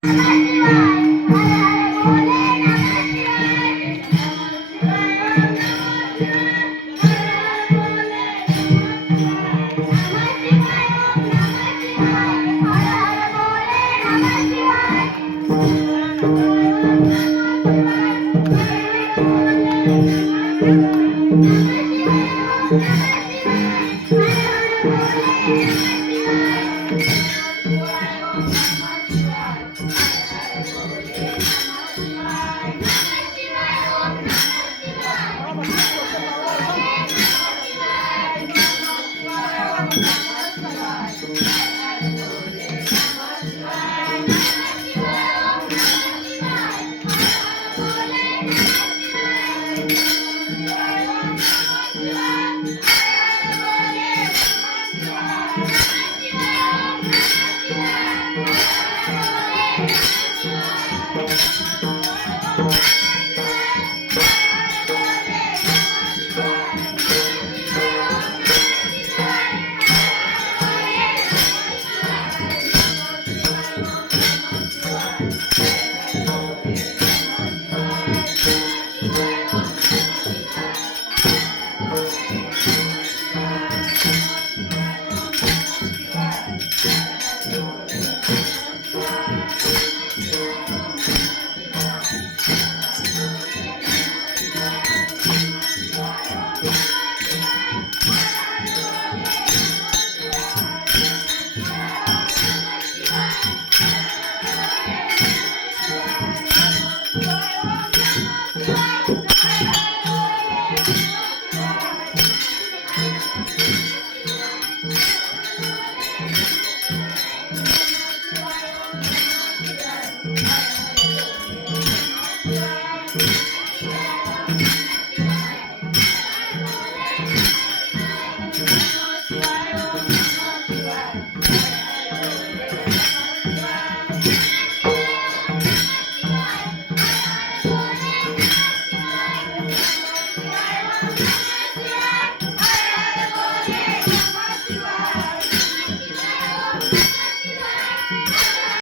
这是第一。Yeah.